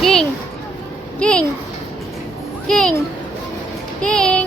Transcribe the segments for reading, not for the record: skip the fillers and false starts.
King! King! King! King!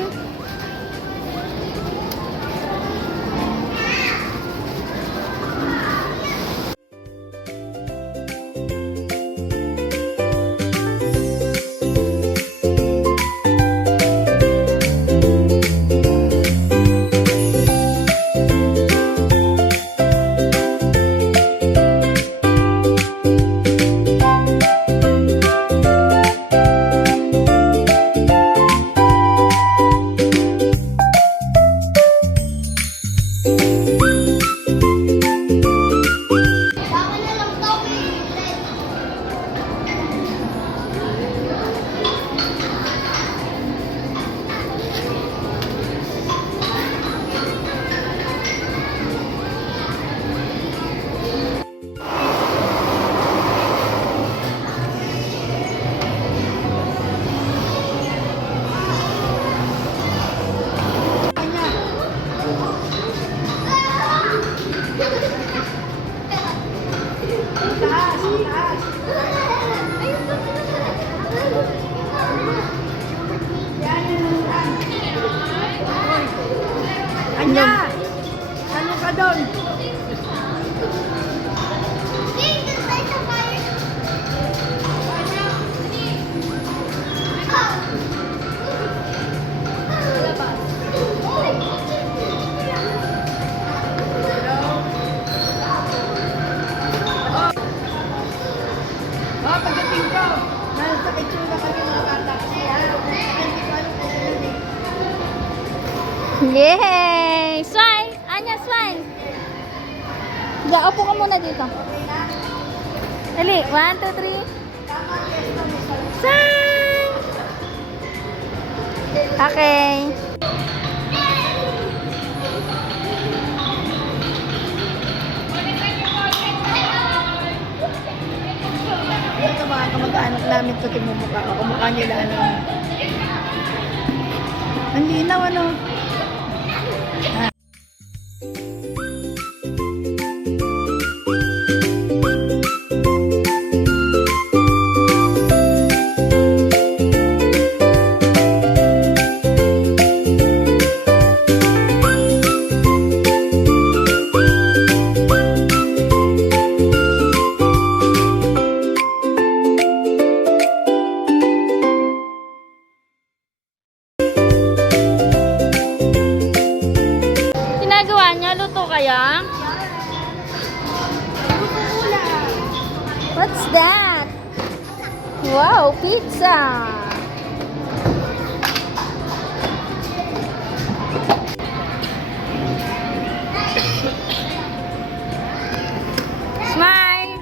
Anya! Ano ka doon? Oh, pagdating ko, nasa itsura kami mga bata. Yay! Smile! Anya, smile! Diyan, upo ka muna dito. Dali, 1, 2, 3. Smile! Okay. Ito mga kamag-anak namin ito, timumukha ko. Kumukha nila ano. Ang linaw ano. Ginagawa niya, luto kaya? What's that? Wow, pizza! Smile!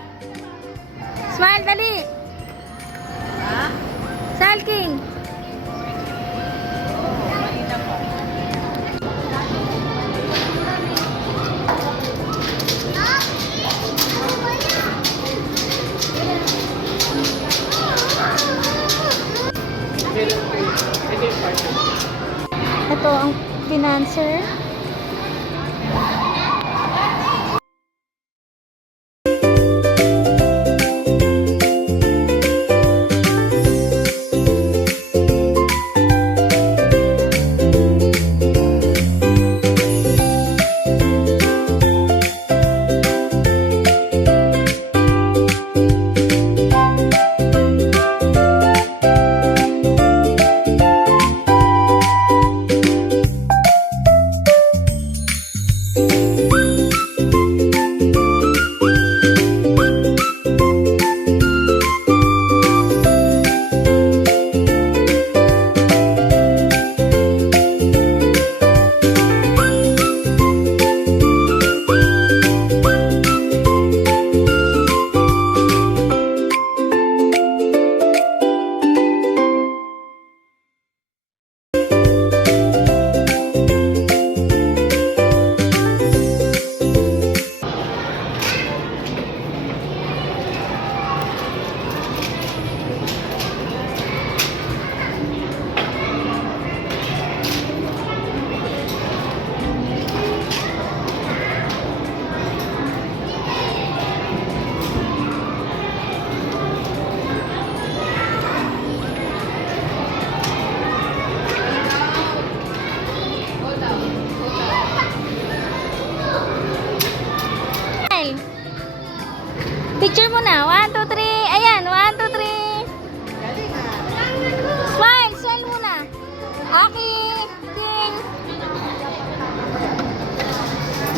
Smile, dali! Smile, King! Ito ang financer.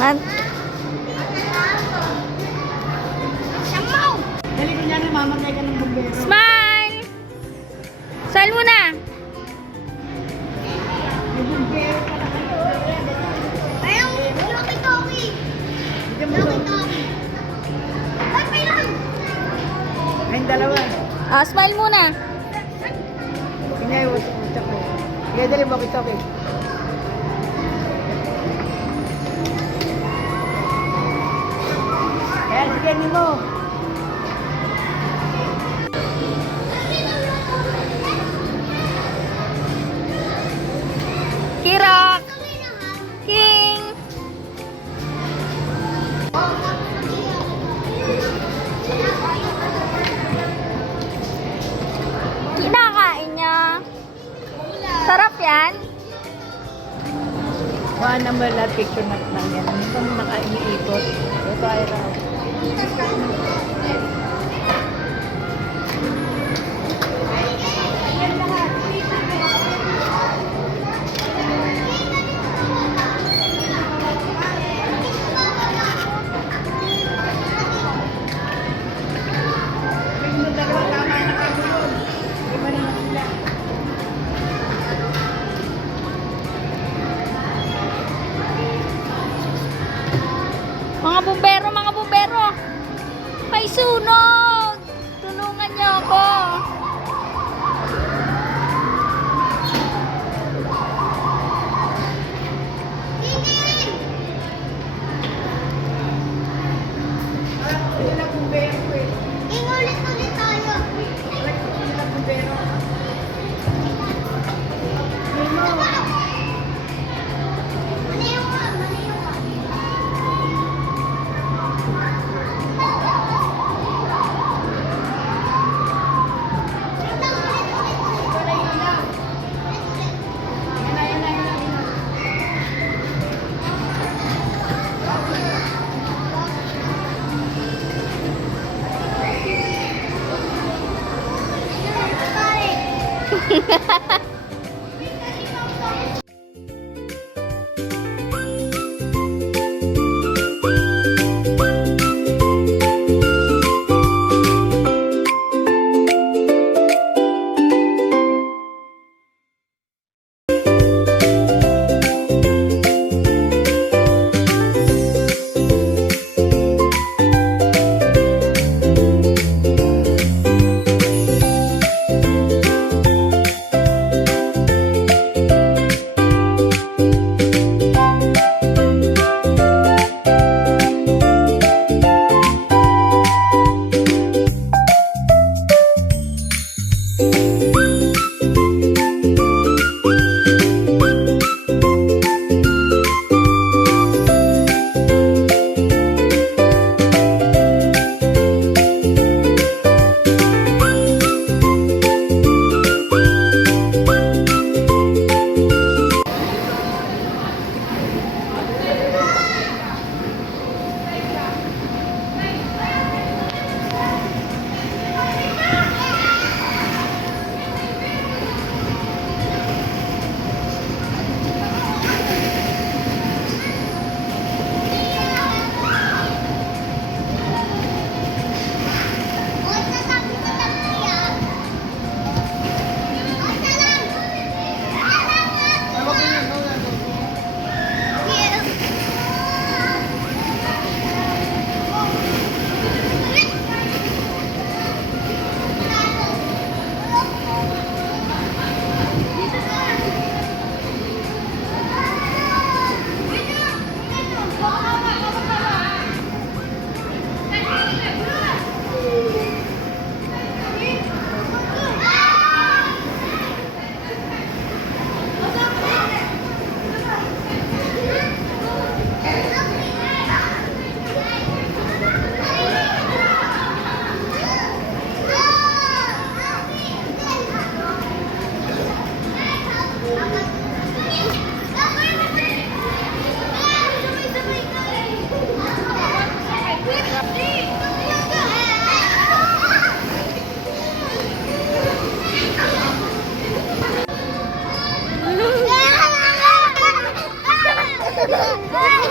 An Dali ko niya na mamatay ka ng bumbero. Smile! Smile muna! May bumbero ka na kayo. Ayaw, loki-toki. Bigyan mo to. Loki-toki. Ay, kailan? Ay, dalawa. Ah, smile muna. Ingay, utak ko. Sige, dali mo kita, okay. Ayan, sige, hindi mo. Kirok! King! Kinakain niya. Sarap yan. Kuhaan naman lahat picture na lang yan. Hindi kami nakainiikot. Ito ay raw. Mga bumbero! May sunog! Tulungan niyo ako! Wala bumbero eh. Ingulit-ulit tayo. Wala bumbero. Maniyo ka, maniyo ka. Ah!